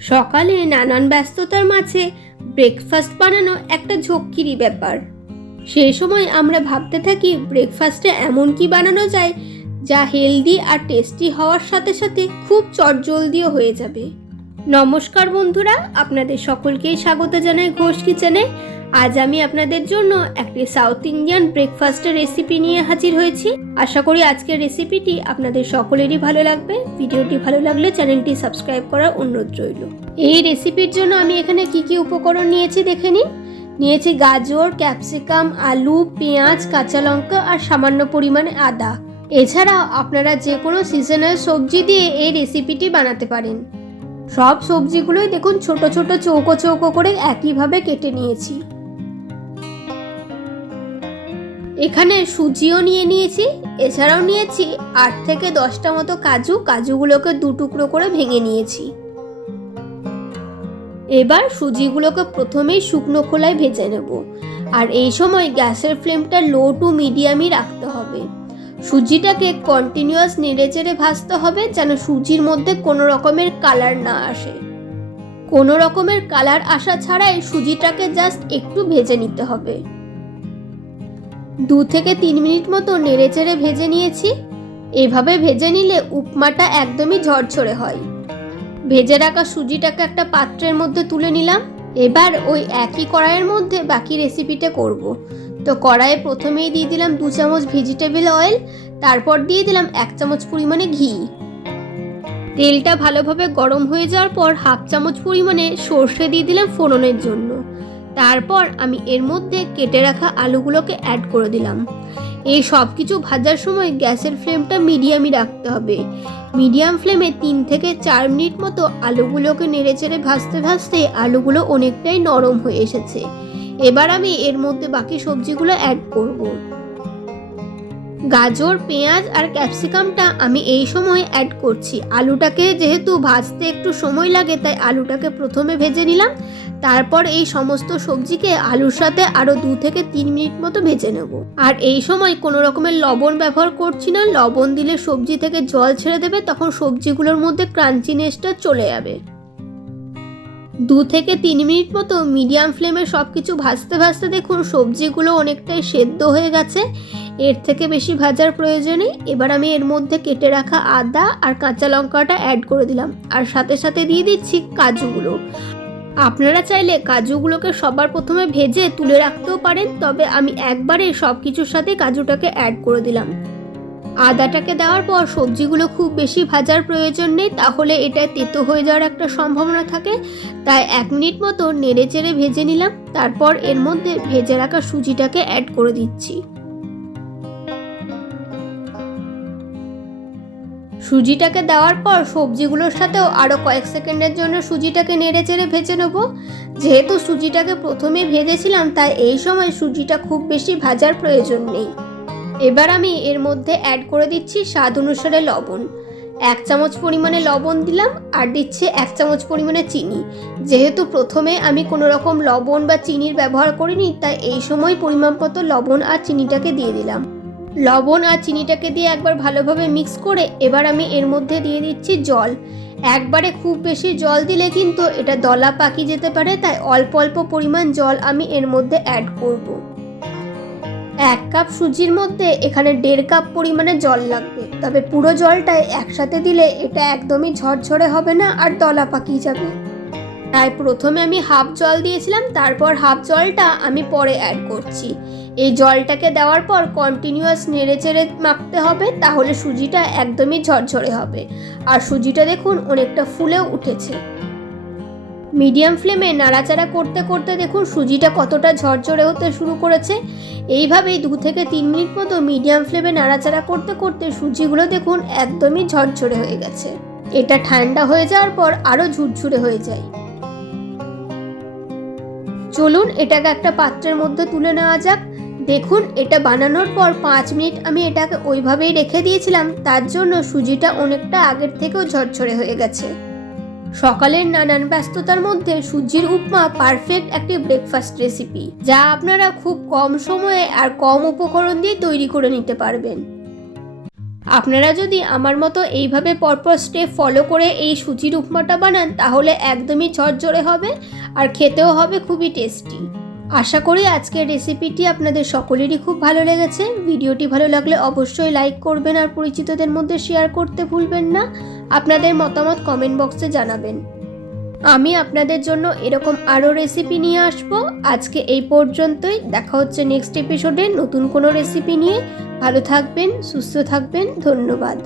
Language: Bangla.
সকালে নানান ব্যস্ততার মাঝে ব্রেকফাস্ট বানানো একটা ঝক্কিরই ব্যাপার। সেই সময় আমরা ভাবতে থাকি ব্রেকফাস্টে এমন কি বানানো যায় যা হেলদি আর টেস্টি হওয়ার সাথে সাথে খুব চটজলদিও হয়ে যাবে। নমস্কার বন্ধুরা, আপনাদের সকলকেই স্বাগত জানাই ঘোষ কিচেনে। আজ আমি আপনাদের জন্য একটি সাউথ ইন্ডিয়ান ব্রেকফাস্টের রেসিপি নিয়ে হাজির হয়েছি। আশা করি আজকের রেসিপিটি আপনাদের সকলেরই ভালো লাগবে। ভিডিওটি ভালো লাগলে চ্যানেলটি সাবস্ক্রাইব করার অনুরোধ রইল। এই রেসিপির জন্য আমি এখানে কি কি উপকরণ নিয়েছি দেখে নিন নিয়েছি গাজর ক্যাপসিকাম আলু, পেঁয়াজ, কাঁচা লঙ্কা আর সামান্য পরিমাণে আদা। এছাড়াও আপনারা যে কোনো সিজনাল সবজি দিয়ে এই রেসিপিটি বানাতে পারেন। সব সবজিগুলোই দেখুন ছোট ছোট চৌকো চৌকো করে একইভাবে কেটে নিয়েছি। এখানে সুজিও নিয়ে নিয়েছি, এছাড়াও নিয়েছি আট থেকে দশটা মতো কাজু, কাজুগুলোকে দু টুকরো করে ভেঙে নিয়েছি। এবার সুজিগুলোকে প্রথমেই শুকনো খোলায় ভেজে নেব। আর এই সময় গ্যাসের ফ্লেমটা লো টু মিডিয়ামই রাখতে হবে। সুজিটাকে কন্টিনিউয়াস নেড়ে চেড়ে ভাজতে হবে যেন সুজির মধ্যে কোনো রকমের কালার না আসে। কোনো রকমের কালার আসা ছাড়াই সুজিটাকে জাস্ট একটু ভেজে নিতে হবে। দু থেকে তিন মিনিট মতো নেড়ে চেড়ে ভেজে নিয়েছি। এভাবে ভেজে নিলে উপমাটা একদমই ঝরঝরে হয়। ভেজে রাখা সুজিটাকে একটা পাত্রের মধ্যে তুলে নিলাম। এবার ওই একই কড়াইয়ের মধ্যে বাকি রেসিপিটা করব। তো কড়াইয়ে প্রথমেই দিয়ে দিলাম দু চামচ ভেজিটেবল অয়েল তারপর দিয়ে দিলাম এক চামচ পরিমাণে ঘি। তেলটা ভালোভাবে গরম হয়ে যাওয়ার পর হাফ চামচ পরিমাণে সর্ষে দিয়ে দিলাম ফোড়নের জন্য। তারপর আমি এর মধ্যে কেটে রাখা আলুগুলোকে অ্যাড করে দিলাম। এই সব কিছু ভাজার সময় গ্যাসের ফ্লেমটা মিডিয়ামই রাখতে হবে। মিডিয়াম ফ্লেমে তিন থেকে চার মিনিট মতো আলুগুলোকে নেড়ে চেড়ে ভাজতে ভাজতে আলুগুলো অনেকটাই নরম হয়ে এসেছে। এবার আমি এর মধ্যে বাকি সবজিগুলো অ্যাড করব। গাজর, পেঁয়াজ আর ক্যাপসিকামটা আমি এই সময় অ্যাড করছি। আলুটাকে যেহেতু ভাজতে একটু সময় লাগে, তাই আলুটাকে প্রথমে ভেজে নিলাম। তারপর এই সমস্ত সবজিকে আলুর সাথে আরও দু থেকে তিন মিনিট মতো ভেজে নেব। আর এই সময় কোনো রকমের লবণ ব্যবহার করছি না। লবণ দিলে সবজি থেকে জল ছেড়ে দেবে, তখন সবজিগুলোর মধ্যে ক্রাঞ্চিনেসটা চলে যাবে। দু থেকে তিন মিনিট মতো মিডিয়াম ফ্লেমে সব কিছু ভাজতে ভাজতে দেখুন সবজিগুলো অনেকটাই সেদ্ধ হয়ে গেছে। এর থেকে বেশি ভাজার প্রয়োজনে এবার আমি এর মধ্যে কেটে রাখা আদা আর কাঁচা লঙ্কাটা অ্যাড করে দিলাম। আর সাথে সাথে দিয়ে দিচ্ছি কাজুগুলো। আপনারা চাইলে কাজুগুলোকে সবার প্রথমে ভেজে তুলে রাখতেও পারেন, তবে আমি একবারে সব কিছুর সাথে কাজুটাকে অ্যাড করে দিলাম। আদাটাকে দেওয়ার পর সবজিগুলো খুব বেশি ভাজার প্রয়োজন নেই, তাহলে এটা তেতো হয়ে যাওয়ার একটা সম্ভাবনা থাকে। তাই এক মিনিট মতো নেড়ে চেড়ে ভেজে নিলাম। তারপর এর মধ্যে ভেজে রাখা সুজিটাকে অ্যাড করে দিচ্ছি। সুজিটাকে দেওয়ার পর সবজিগুলোর সাথেও আরও কয়েক সেকেন্ডের জন্য সুজিটাকে নেড়ে চেড়ে ভেজে নেব। যেহেতু সুজিটাকে প্রথমে ভেজেছিলাম, তাই এই সময় সুজিটা খুব বেশি ভাজার প্রয়োজন নেই। এবার আমি এর মধ্যে অ্যাড করে দিচ্ছি স্বাদ অনুসারে লবণ। এক চামচ পরিমাণে লবণ দিলাম আর দিচ্ছি এক চামচ পরিমাণে চিনি। যেহেতু প্রথমে আমি কোনো রকম লবণ বা চিনির ব্যবহার করিনি, তাই এই সময় পরিমাণ লবণ আর চিনিটাকে দিয়ে দিলাম। লবণ আর চিনিটাকে দিয়ে একবার ভালোভাবে মিক্স করে এবার আমি এর মধ্যে দিয়ে দিচ্ছি জল। একবারে খুব বেশি জল দিলে কিন্তু এটা দলা পাকি যেতে পারে, তাই অল্প অল্প পরিমাণ জল আমি এর মধ্যে অ্যাড করব। এক কাপ সুজির মধ্যে এখানে দেড় কাপ পরিমাণে জল লাগবে। তবে পুরো জলটাই একসাথে দিলে এটা একদমই ঝরঝরে হবে না আর দলা পাকিয়ে যাবে। তাই প্রথমে আমি হাফ জল দিয়েছিলাম, তারপর হাফ জলটা আমি পরে অ্যাড করছি। এই জলটাকে দেওয়ার পর কন্টিনিউয়াস নেড়ে চেড়ে মাখতে হবে, তাহলে সুজিটা একদমই ঝরঝরে হবে। আর সুজিটা দেখুন অনেকটা ফুলেও উঠেছে। মিডিয়াম ফ্লেমে নাড়াচাড়া করতে করতে দেখুন সুজিটা কতটা ঝরঝরে হতে শুরু করেছে। এইভাবেই দু থেকে তিন মিনিট মতো মিডিয়াম ফ্লেমে নাড়াচাড়া করতে করতে সুজিগুলো দেখুন একদমই ঝরঝরে হয়ে গেছে। এটা ঠান্ডা হয়ে যাওয়ার পর আরও ঝুরঝুরে হয়ে যায়। চলুন এটাকে একটা পাত্রের মধ্যে তুলে নেওয়া যাক। দেখুন এটা বানানোর পর পাঁচ মিনিট আমি এটাকে ওইভাবেই রেখে দিয়েছিলাম, তার জন্য সুজিটা অনেকটা আগের থেকেও ঝরঝরে হয়ে গেছে। সকালের নানান ব্যস্ততার মধ্যে সুজির উপমা পারফেক্ট একটি ব্রেকফাস্ট রেসিপি যা আপনারা খুব কম সময়ে আর কম উপকরণ দিয়ে তৈরি করে নিতে পারবেন। আপনারা যদি আমার মতো এইভাবে পরপর স্টেপ ফলো করে এই সুজির উপমাটা বানান, তাহলে একদমই ঝরঝরে হবে আর খেতেও হবে খুবই টেস্টি আশা করি আজকের রেসিপিটি আপনাদের সকলেরই খুব ভালো লেগেছে। ভিডিওটি ভালো লাগলে অবশ্যই লাইক করবেন আর পরিচিতদের মধ্যে শেয়ার করতে ভুলবেন না। আপনাদের মতামত কমেন্ট বক্সে জানাবেন। আমি আপনাদের জন্য এরকম আরও রেসিপি নিয়ে আসব। আজকে এই পর্যন্তই। দেখা হচ্ছে নেক্সট এপিসোডে নতুন কোনো রেসিপি নিয়ে। ভালো থাকবেন, সুস্থ থাকবেন। ধন্যবাদ।